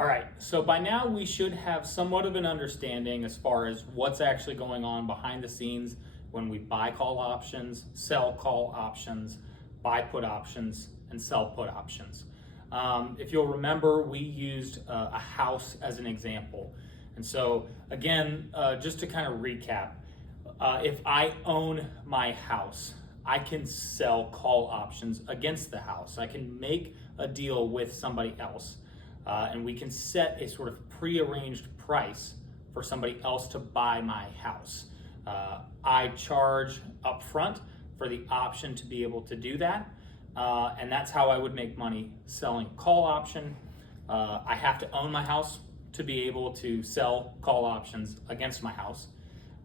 All right, so by now we should have somewhat of an understanding as far as what's actually going on behind the scenes when we buy call options, sell call options, buy put options, and sell put options. If you'll remember, we used a house as an example. And so again, just to kind of recap, if I own my house, I can sell call options against the house. I can make a deal with somebody else. And we can set a sort of prearranged price for somebody else to buy my house. I charge upfront for the option to be able to do that, and that's how I would make money selling a call option. I have to own my house to be able to sell call options against my house.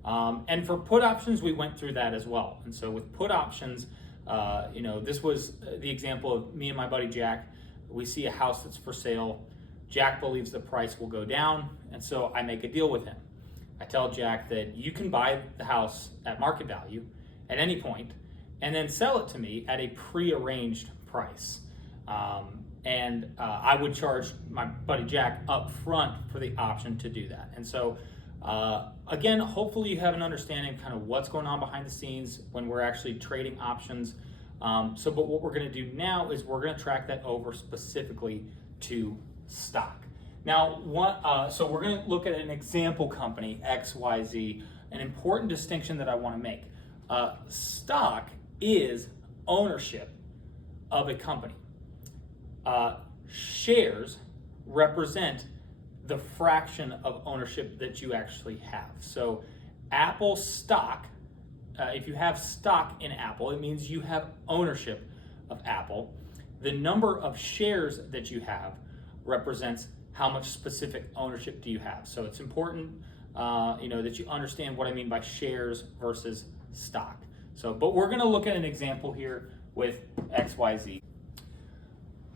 And for put options, we went through that as well. And so with put options, this was the example of me and my buddy Jack. We see a house that's for sale. Jack believes the price will go down, and so I make a deal with him. I tell Jack that you can buy the house at market value at any point and then sell it to me at a prearranged price. I would charge my buddy Jack up front for the option to do that. And so again, hopefully you have an understanding of kind of what's going on behind the scenes when we're actually trading options. But what we're going to do now is we're going to track that over specifically to stock. Now, so we're going to look at an example company, XYZ. An important distinction that I want to make. Stock is ownership of a company. Shares represent the fraction of ownership that you actually have. So Apple stock, if you have stock in Apple, it means you have ownership of Apple. The number of shares that you have represents how much specific ownership do you have. So it's important that you understand what I mean by shares versus stock. But we're gonna look at an example here with XYZ.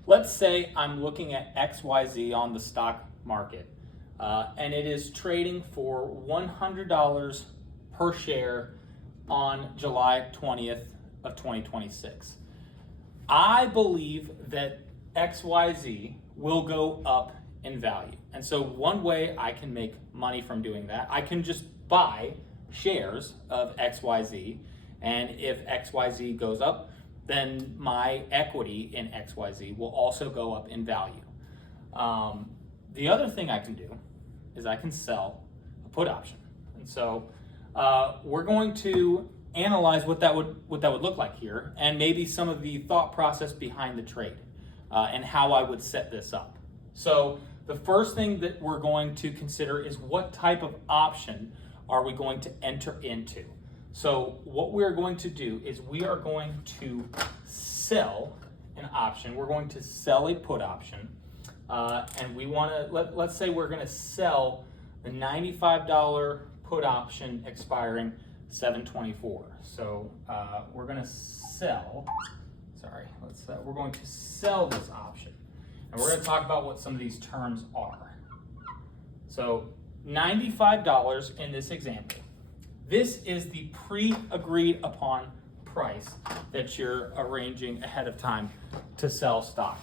Let's say I'm looking at XYZ on the stock market, and it is trading for $100 per share on July 20th of 2026. I believe that XYZ will go up in value. And so one way I can make money from doing that, I can just buy shares of XYZ, and if XYZ goes up, then my equity in XYZ will also go up in value. The other thing I can do is I can sell a put option. And so we're going to analyze what that would look like here, and maybe some of the thought process behind the trade and how I would set this up. So the first thing that we're going to consider is what type of option are we going to enter into. So what we're going to do is we are going to sell an option. We're going to sell a put option, and we want to let's say we're going to sell the $95 put option expiring 7/24. So we're going to sell. We're going to sell this option, and we're going to talk about what some of these terms are. So $95 in this example. This is the pre-agreed upon price that you're arranging ahead of time to sell stock.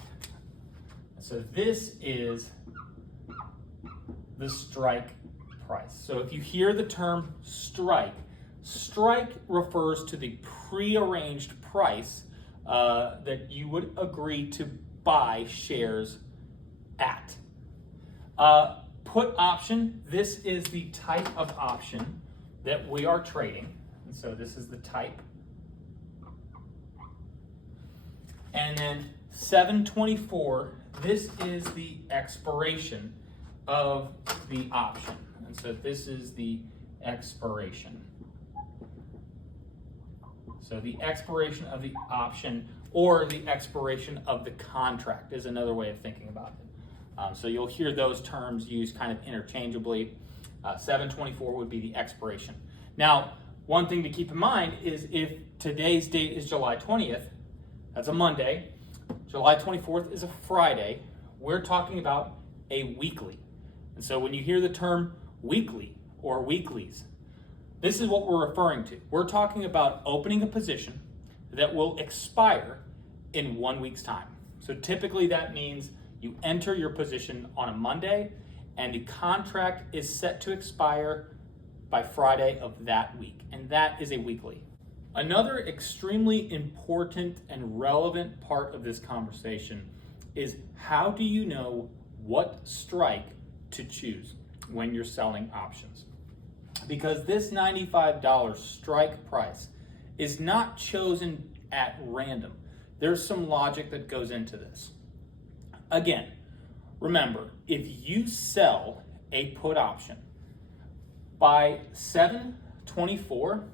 So this is the strike price. So if you hear the term strike refers to the pre-arranged price that you would agree to buy shares at. Put option, this is the type of option that we are trading. And so this is the type. And then 7/24, this is the expiration of the option. And so this is the expiration. So the expiration of the option or the expiration of the contract is another way of thinking about it. So you'll hear those terms used kind of interchangeably. 7/24 would be the expiration. Now, one thing to keep in mind is if today's date is July 20th, that's a Monday, July 24th is a Friday, we're talking about a weekly. And so when you hear the term weekly or weeklies, this is what we're referring to. We're talking about opening a position that will expire in 1 week's time. So typically that means You enter your position on a Monday, and the contract is set to expire by Friday of that week, and that is a weekly. Another extremely important and relevant part of this conversation is, how do you know what strike to choose when you're selling options? Because this $95 strike price is not chosen at random. There's some logic that goes into this. Again, remember, if you sell a put option by 7/24,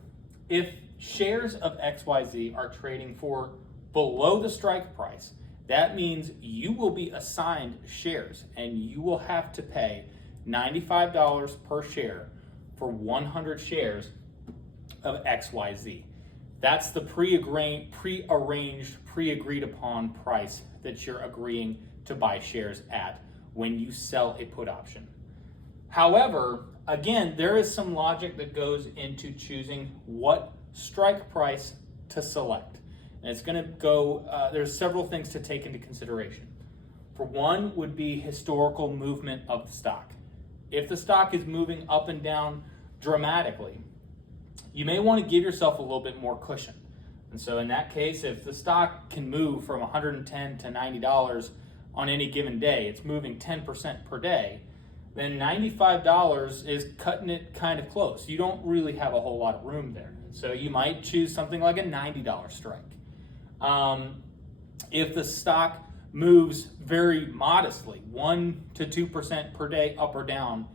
if shares of XYZ are trading for below the strike price, that means you will be assigned shares and you will have to pay $95 per share for 100 shares of XYZ. That's the pre-arranged, pre-agreed upon price that you're agreeing to buy shares at when you sell a put option. However, again, there is some logic that goes into choosing what strike price to select. And it's going to go, there's several things to take into consideration. For one would be historical movement of the stock. If the stock is moving up and down dramatically, you may want to give yourself a little bit more cushion. And so in that case, if the stock can move from $110 to $90 on any given day, it's moving 10% per day, then $95 is cutting it kind of close. You don't really have a whole lot of room there. So you might choose something like a $90 strike. If the stock moves very modestly, 1 to 2% per day up or down,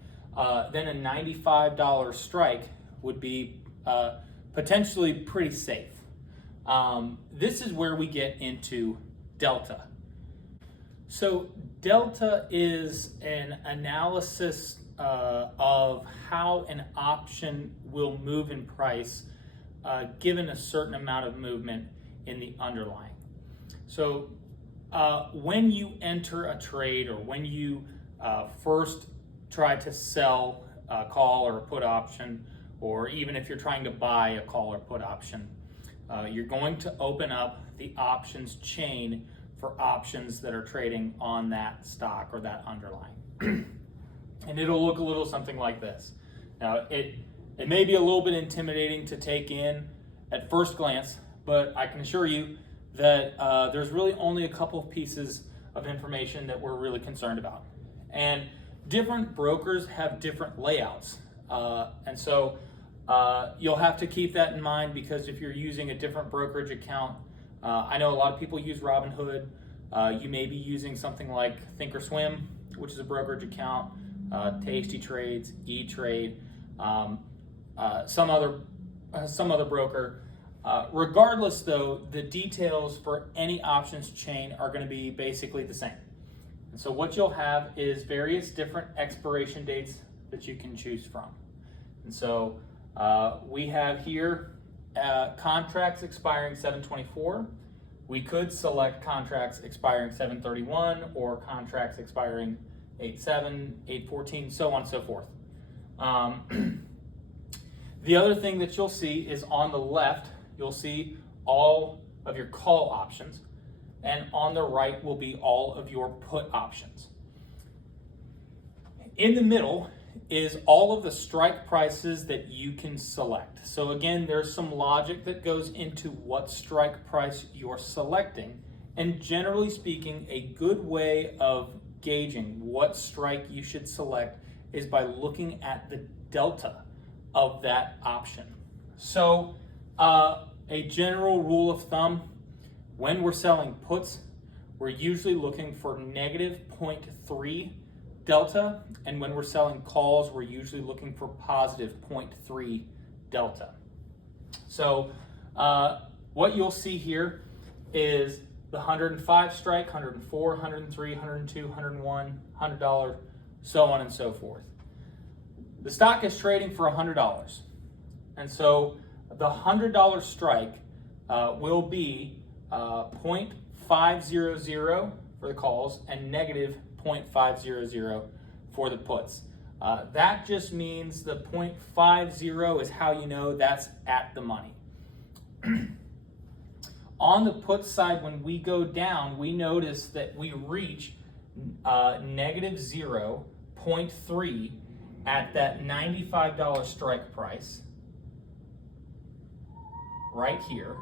then a $95 strike would be potentially pretty safe. This is where we get into delta. So delta is an analysis of how an option will move in price given a certain amount of movement in the underlying. So when you enter a trade, or when you first try to sell a call or a put option, or even if you're trying to buy a call or put option, you're going to open up the options chain for options that are trading on that stock or that underlying. And it'll look a little something like this. Now, it may be a little bit intimidating to take in at first glance, but I can assure you that there's really only a couple of pieces of information that we're really concerned about. And different brokers have different layouts. And so you'll have to keep that in mind, because if you're using a different brokerage account, I know a lot of people use Robinhood. You may be using something like Thinkorswim, which is a brokerage account, Tasty Trades, E-Trade, some other broker. Regardless, though, the details for any options chain are going to be basically the same. And so what you'll have is various different expiration dates that you can choose from. And so we have here contracts expiring 7/24. We could select contracts expiring 7/31 or contracts expiring 8/7, 8/14, so on and so forth. The other thing that you'll see is on the left, you'll see all of your call options, and on the right will be all of your put options. In the middle is all of the strike prices that you can select. So again, there's some logic that goes into what strike price you're selecting, and generally speaking, a good way of gauging what strike you should select is by looking at the delta of that option. So a general rule of thumb, when we're selling puts, we're usually looking for negative 0.3 delta, and when we're selling calls, we're usually looking for positive 0.3 delta. So what you'll see here is the 105 strike, 104, 103, 102, 101, $100, so on and so forth. The stock is trading for $100, and so the $100 strike will be 0.500 for the calls and negative 0.500 for the puts. That just means the 0.50 is how you know that's at the money. On the put side, when we go down, we notice that we reach negative 0.3 at that $95 strike price right here.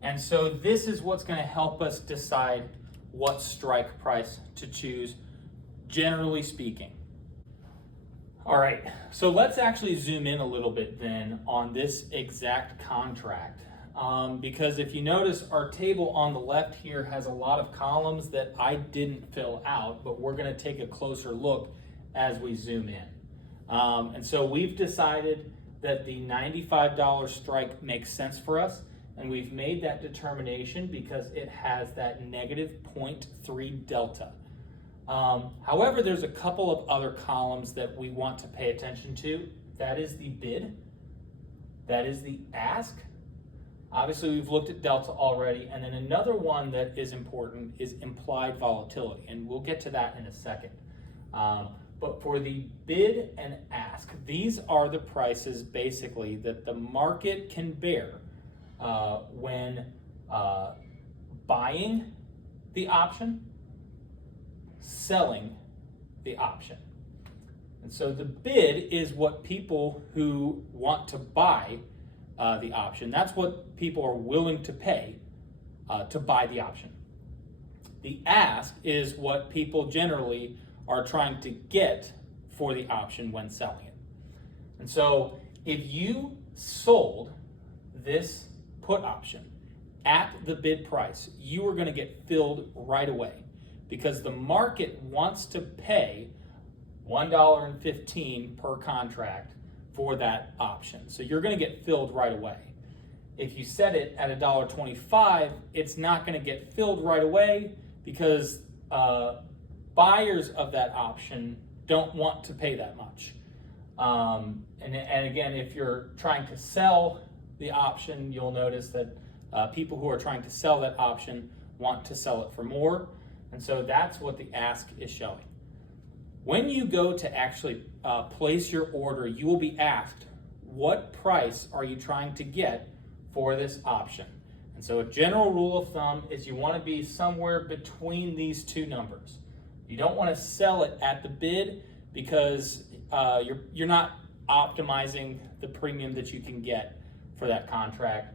And so this is what's going to help us decide what strike price to choose, generally speaking. All right, so let's actually zoom in a little bit then on this exact contract. Because if you notice, our table on the left here has a lot of columns that I didn't fill out, but we're going to take a closer look as we zoom in. And so we've decided that the $95 strike makes sense for us, and we've made that determination because it has that negative 0.3 delta. However, there's a couple of other columns that we want to pay attention to. That is the bid, that is the ask. Obviously, we've looked at delta already, and then another one that is important is implied volatility, and we'll get to that in a second. But for the bid and ask, these are the prices basically that the market can bear when buying the option, selling the option. And so the bid is what people who want to buy the option, that's what people are willing to pay to buy the option. The ask is what people generally are trying to get for the option when selling it. And so if you sold this put option at the bid price, you are going to get filled right away because the market wants to pay $1.15 per contract for that option. So you're going to get filled right away. If you set it at $1.25, it's not going to get filled right away because buyers of that option don't want to pay that much. And again, if you're trying to sell the option, you'll notice that people who are trying to sell that option want to sell it for more. And so that's what the ask is showing. When you go to actually place your order, you will be asked, what price are you trying to get for this option? And so a general rule of thumb is you want to be somewhere between these two numbers. You don't want to sell it at the bid because you're not optimizing the premium that you can get for that contract.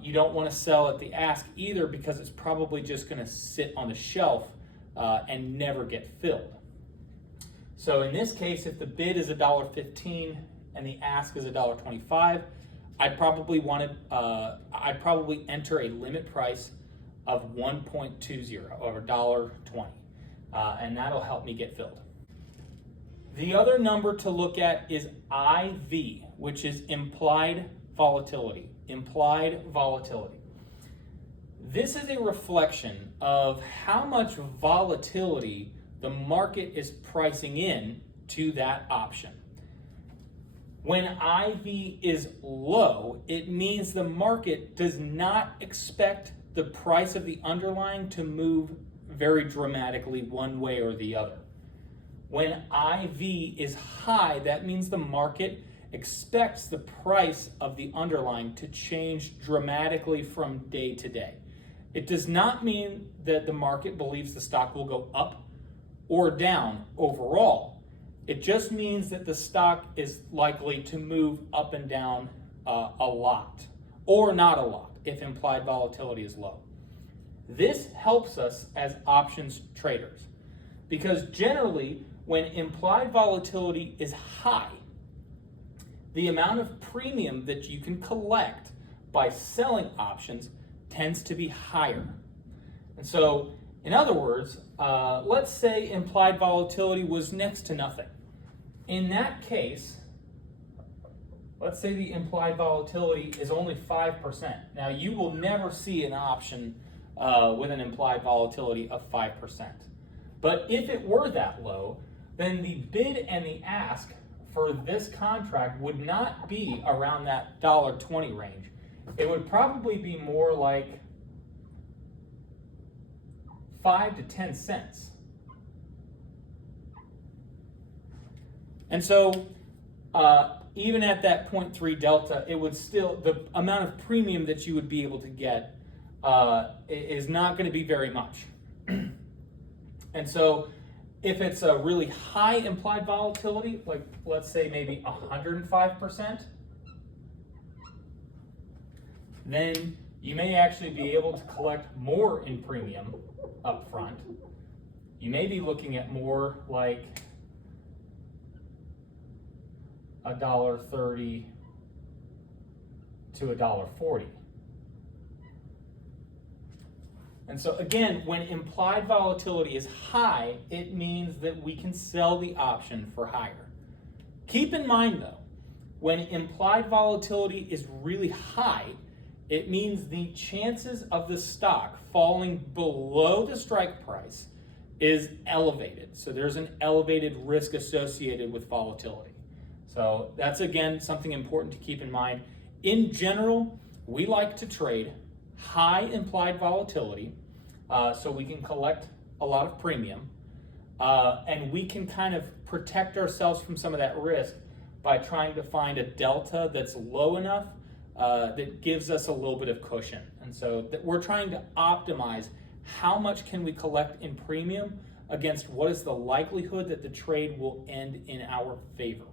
You don't want to sell at the ask either because it's probably just going to sit on the shelf and never get filled. So in this case, if the bid is $1.15 and the ask is $1.25, I'd probably enter a limit price of 1.20 or $1.20, and that'll help me get filled. The other number to look at is IV, which is implied volatility. Implied volatility. This is a reflection of how much volatility the market is pricing in to that option. When IV is low, it means the market does not expect the price of the underlying to move very dramatically one way or the other. When IV is high, that means the market expects the price of the underlying to change dramatically from day to day. It does not mean that the market believes the stock will go up or down overall. It just means that the stock is likely to move up and down a lot, or not a lot, if implied volatility is low. This helps us as options traders, because generally, when implied volatility is high, the amount of premium that you can collect by selling options tends to be higher. And so, in other words, let's say implied volatility was next to nothing. In that case, let's say the implied volatility is only 5%. Now, you will never see an option with an implied volatility of 5%. But if it were that low, then the bid and the ask for this contract would not be around that $1.20 range. It would probably be more like 5 to 10 cents. And so even at that 0.3 delta, it would still, the amount of premium that you would be able to get is not going to be very much. And so if it's a really high implied volatility, like let's say maybe 105%, then you may actually be able to collect more in premium up front. You may be looking at more like $1.30 to $1.40. And so again, when implied volatility is high, it means that we can sell the option for higher. Keep in mind though, when implied volatility is really high, it means the chances of the stock falling below the strike price is elevated. So there's an elevated risk associated with volatility. So that's again something important to keep in mind. In general, we like to trade high implied volatility so we can collect a lot of premium and we can kind of protect ourselves from some of that risk by trying to find a delta that's low enough that gives us a little bit of cushion. And so that we're trying to optimize how much can we collect in premium against what is the likelihood that the trade will end in our favor.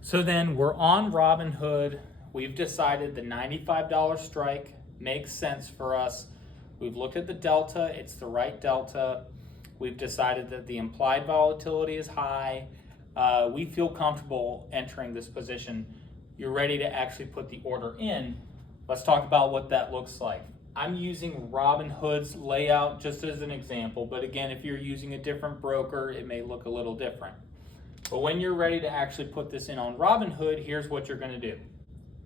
So then we're on Robinhood. We've decided the $95 strike makes sense for us. We've looked at the delta, it's the right delta. We've decided that the implied volatility is high. We feel comfortable entering this position. You're ready to actually put the order in. Let's talk about what that looks like. I'm using Robinhood's layout just as an example, but again, if you're using a different broker, it may look a little different. But when you're ready to actually put this in on Robinhood, here's what you're gonna do.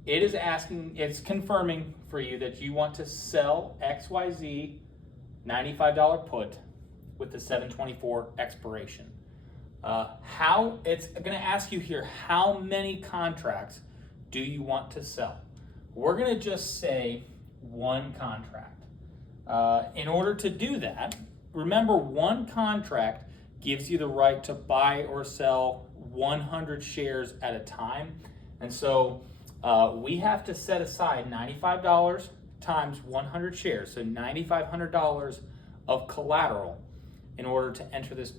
It's confirming for you that you want to sell XYZ $95 put with the 7/24 expiration. It's gonna ask you here, how many contracts do you want to sell? We're gonna just say one contract. In order to do that, remember one contract gives you the right to buy or sell 100 shares at a time. And so we have to set aside $95 times 100 shares, so $9,500 of collateral in order to enter this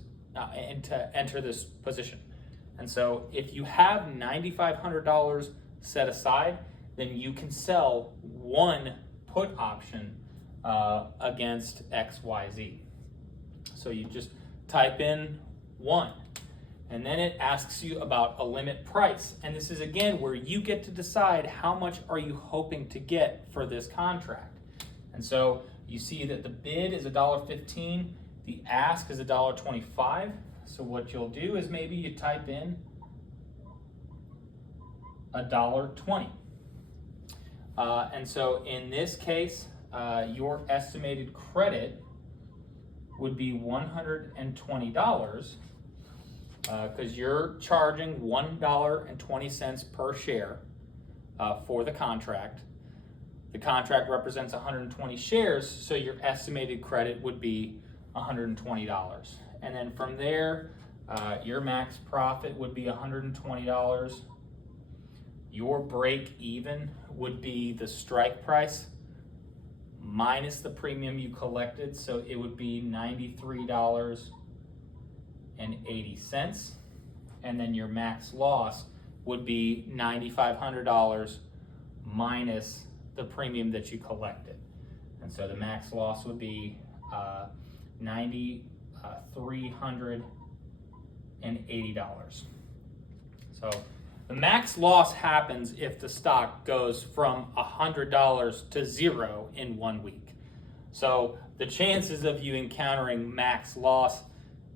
position. And so if you have $9,500 set aside, then you can sell one put option against XYZ. So you just type in 1, and then it asks you about a limit price. And this is again where you get to decide how much are you hoping to get for this contract. And so you see that the bid is $1.15, the ask is $1.25. So what you'll do is maybe you type in $1.20. And so in this case, your estimated credit would be $120 because you're charging $1.20 per share for the contract. The contract represents 120 shares, so your estimated credit would be $120. And then from there, your max profit would be $120. Your break even would be the strike price minus the premium you collected, so it would be $93.80. And then your max loss would be $9,500 minus the premium that you collected. And so the max loss would be $9,380. So the max loss happens if the stock goes from $100 to zero in 1 week. So the chances of you encountering max loss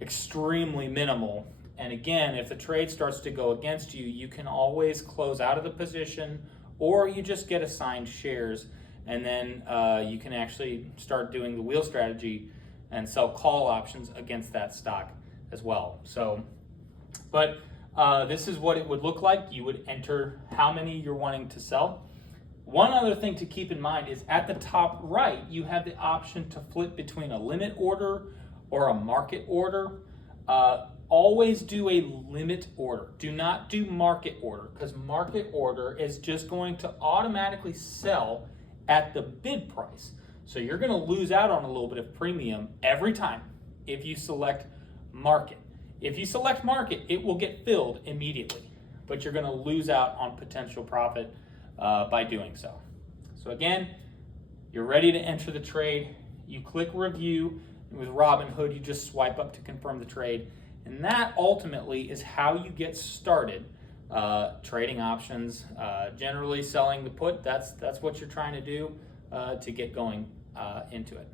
extremely minimal. And again, if the trade starts to go against you, you can always close out of the position, or you just get assigned shares, and then you can actually start doing the wheel strategy and sell call options against that stock as well. So, but this is what it would look like. You would enter how many you're wanting to sell. One other thing to keep in mind is at the top right, you have the option to flip between a limit order or a market order. Always do a limit order. Do not do market order, because market order is just going to automatically sell at the bid price. So you're going to lose out on a little bit of premium every time. if you select market. If you select market, it will get filled immediately, but you're going to lose out on potential profit by doing so. So again, you're ready to enter the trade. You click review, and with Robinhood, you just swipe up to confirm the trade. And that ultimately is how you get started trading options, generally selling the put. That's what you're trying to do to get going into it.